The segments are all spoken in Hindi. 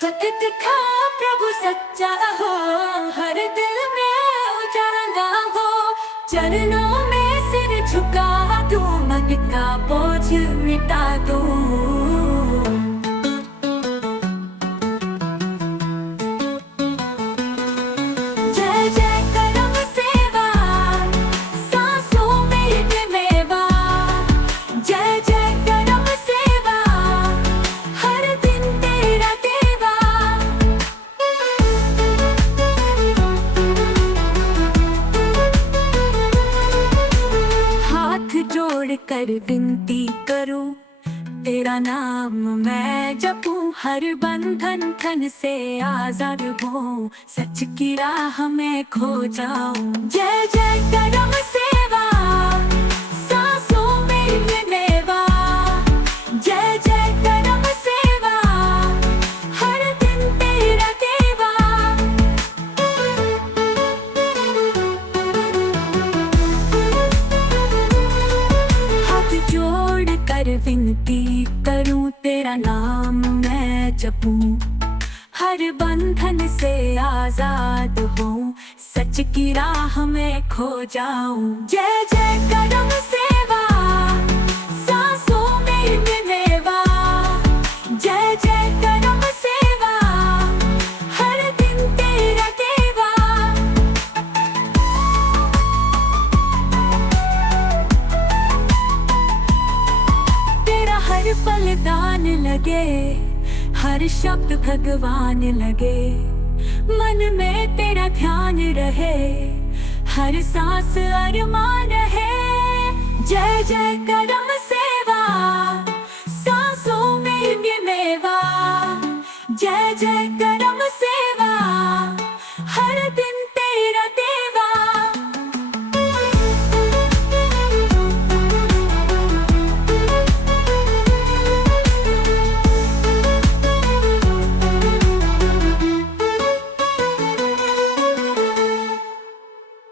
पथ दिखा प्रभु सच्चा हो, हर दिल में उजाला हो। चरणों में सिर झुका दूं, मन का बोझ मिटा दूं। जय जय करम सेवा, सांसों में ये मेवा। जय जय करम सेवा, हर दिन तेरा देवा। हाथ जोड़ कर विनती करूं, तेरा नाम मैं जपूं। हर बंधन थन से आजाद हूँ, सच की राह में खो जाऊं। जय जय करम सेवा, सांसों में ये मेवा। जय जय करम सेवा, हर दिन तेरा देवा। हाथ जोड़ कर विनती करूं, तेरा नाम मैं जपूं। हर बंधन से आजाद हूँ, सच की राह में खो जाऊं। जय जय करम सेवा, सांसों में ये मेवा। जय जय करम सेवा, हर दिन तेरा देवा। तेरा हर पल दान लगे, हर शब्द भगवान लगे। मन में तेरा ध्यान रहे, हर सांस अरमान रहे। जय जय करम सेवा, सांसों में ये मेवा। जय जय करम सेवा, हर दिन तेरा देवा।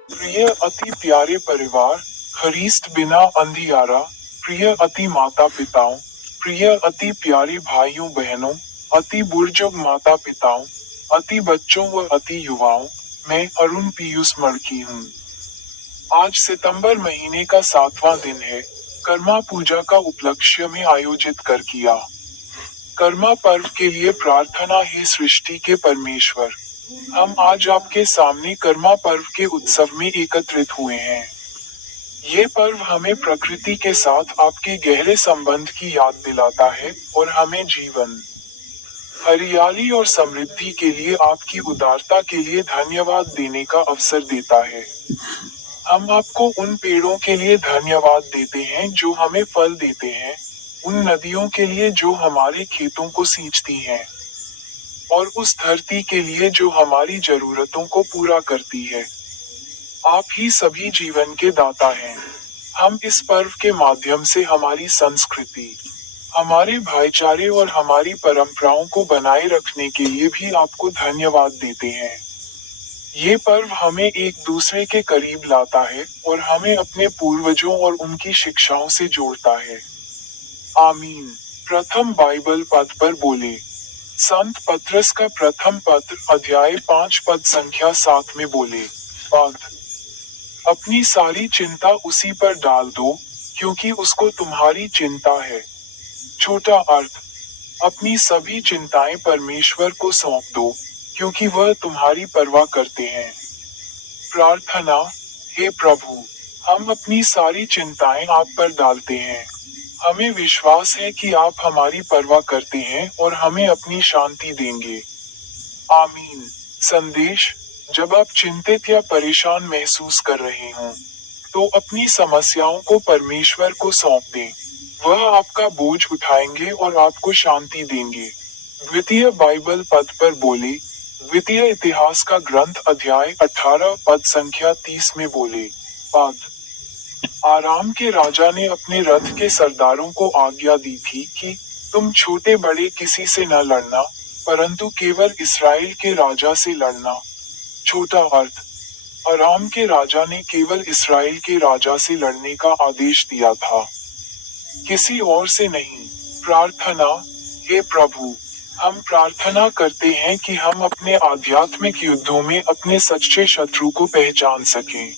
प्रिय अति प्यारे परिवार, खरीस्त बिना अंधियारा। प्रिय अति माता पिताओं, प्रिय अति प्यारे भाइयों बहनों, अति बुजुर्ग माता पिताओं, अति बच्चों व अति युवाओं, मैं अरुण पीयूष मड़की हूँ। आज सितंबर महीने का 7वां दिन है। कर्मा पूजा का उपलक्ष्य में आयोजित कर किया। कर्मा पर्व के लिए प्रार्थना है सृष्टि के परमेश्वर। हम आज आपके सामने कर्मा पर्व के उत्सव में एकत्रित हुए हैं। ये पर्व हमें प्रकृति के साथ आपके गहरे संबंध की याद दिलाता है और हमें जीवन, हरियाली और समृद्धि के लिए आपकी उदारता के लिए धन्यवाद देने का अवसर देता है। हम आपको उन पेड़ों के लिए धन्यवाद देते हैं जो हमें फल देते हैं, उन नदियों के लिए जो हमारे खेतों को सींचती हैं, और उस धरती के लिए जो हमारी जरूरतों को पूरा करती है। आप ही सभी जीवन के दाता हैं। हम इस पर्व के माध्यम से हमारी संस्कृति, हमारे भाईचारे और हमारी परंपराओं को बनाए रखने के लिए भी आपको धन्यवाद देते हैं। ये पर्व हमें एक दूसरे के करीब लाता है और हमें अपने पूर्वजों और उनकी शिक्षाओं से जोड़ता है। आमीन। प्रथम बाइबल पद पर बोले। संत पत्रस का प्रथम पत्र अध्याय 5 पद संख्या 7 में बोले। पद, अपनी सारी चिंता उसी पर डाल दो, क्योंकि उसको तुम्हारी चिंता है। छोटा अर्थ, अपनी सभी चिंताएं परमेश्वर को सौंप दो, क्योंकि वह तुम्हारी परवाह करते हैं। प्रार्थना, हे प्रभु, हम अपनी सारी चिंताएं आप पर डालते हैं। हमें विश्वास है कि आप हमारी परवाह करते हैं और हमें अपनी शांति देंगे। आमीन। संदेश, जब आप चिंतित या परेशान महसूस कर रहे हों, तो अपनी समस्याओं को परमेश्वर को सौंप दें। वह आपका बोझ उठाएंगे और आपको शांति देंगे। द्वितीय बाइबल पद पर बोले। द्वितीय इतिहास का ग्रंथ अध्याय 18 पद संख्या 30 में बोले। पद, आराम के राजा ने अपने रथ के सरदारों को आज्ञा दी थी कि तुम छोटे बड़े किसी से न लड़ना, परंतु केवल इस्राएल के राजा से लड़ना। छोटा अर्थ, आराम के राजा ने केवल इस्राएल के राजा से लड़ने का आदेश दिया था, किसी और से नहीं। प्रार्थना, हे प्रभु, हम प्रार्थना करते हैं कि हम अपने आध्यात्मिक युद्धों में अपने सच्चे शत्रु को पहचान सकें।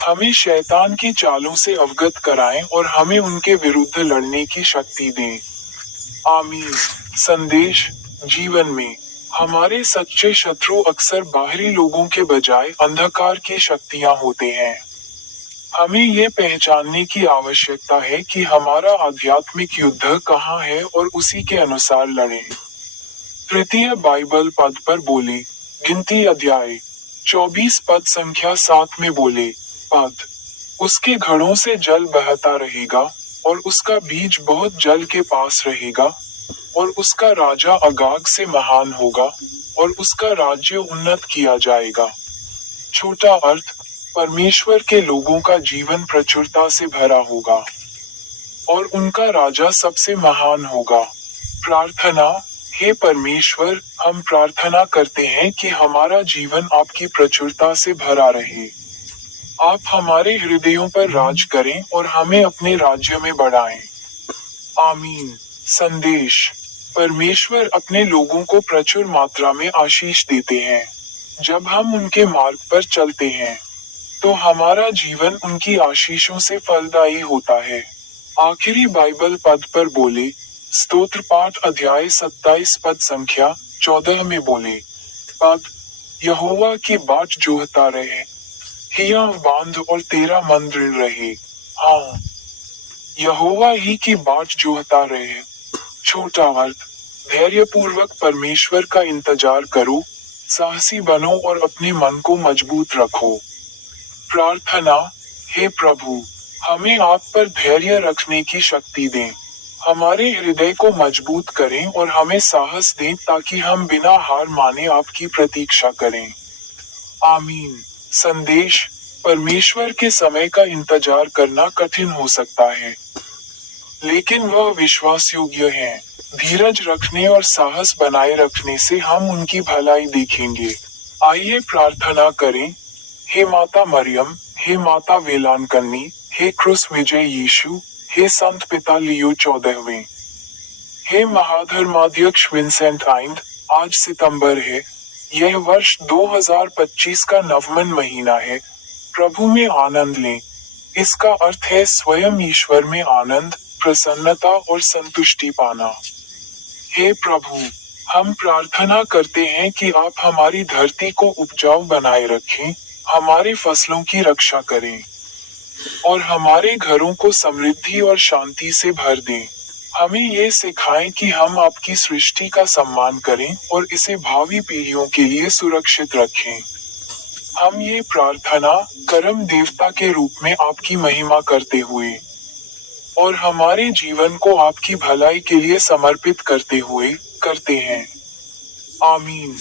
हमें शैतान की चालों से अवगत कराएं और हमें उनके विरुद्ध लड़ने की शक्ति दें। आमीन। संदेश: जीवन में हमारे सच्चे शत्रु अक्सर बाहरी लोगों के बजाय अंधकार की शक्तियां होते हैं। हमें ये पहचानने की आवश्यकता है कि हमारा आध्यात्मिक युद्ध कहाँ है और उसी के अनुसार लड़ें। तृतीय बाइबल पद पर बोले, गिनती अध्याय 24 पद संख्या 7 में बोले, पद, उसके घड़ों से जल बहता रहेगा और उसका बीज बहुत जल के पास रहेगा और उसका राजा अगाग से महान होगा और उसका राज्य उन्नत किया जाएगा। छोटा अर्थ: परमेश्वर के लोगों का जीवन प्रचुरता से भरा होगा और उनका राजा सबसे महान होगा। प्रार्थना: हे परमेश्वर, हम प्रार्थना करते हैं कि हमारा जीवन आपकी प्रचुरता से भरा रहे। आप हमारे हृदयों पर राज करें और हमें अपने राज्य में बढ़ाएं। आमीन। संदेश: परमेश्वर अपने लोगों को प्रचुर मात्रा में आशीष देते हैं। जब हम उनके मार्ग पर चलते हैं, तो हमारा जीवन उनकी आशीषों से फलदायी होता है। आखिरी बाइबल पद पर बोले, स्तोत्र पाठ अध्याय 27 पद संख्या 14 में बोले, पद, यहोवा की बाट जोहता रहे, हिया बांध और तेरा मन दृढ़ रहे। हाँ, यहोवा ही की बाट जोहता रहे। छोटा अर्थ: धैर्यपूर्वक परमेश्वर का इंतजार करो, साहसी बनो और अपने मन को मजबूत रखो। प्रार्थना: हे प्रभु, हमें आप पर धैर्य रखने की शक्ति दें। हमारे हृदय को मजबूत करें और हमें साहस दें ताकि हम बिना हार माने आपकी प्रतीक्षा करें। आमीन। संदेश: परमेश्वर के समय का इंतजार करना कठिन हो सकता है, लेकिन वह विश्वास योग्य है। धीरज रखने और साहस बनाए रखने से हम उनकी भलाई देखेंगे। आइए प्रार्थना करें। हे माता मरियम, हे माता वेलानकन्नी, हे क्रूस विजय यीशु, हे संत पिता लियो 14वें, हे महाधर्माध्यक्ष विंसेंट आइंद, आज सितंबर है। यह वर्ष 2025 का नवमन महीना है। प्रभु में आनंद लें। इसका अर्थ है स्वयं ईश्वर में आनंद, प्रसन्नता और संतुष्टि पाना। हे प्रभु, हम प्रार्थना करते हैं कि आप हमारी धरती को उपजाऊ बनाए रखें, हमारे फसलों की रक्षा करें और हमारे घरों को समृद्धि और शांति से भर दें। हमें ये सिखाएं कि हम आपकी सृष्टि का सम्मान करें और इसे भावी पीढ़ियों के लिए सुरक्षित रखें। हम ये प्रार्थना कर्म देवता के रूप में आपकी महिमा करते हुए और हमारे जीवन को आपकी भलाई के लिए समर्पित करते हुए करते हैं। आमीन।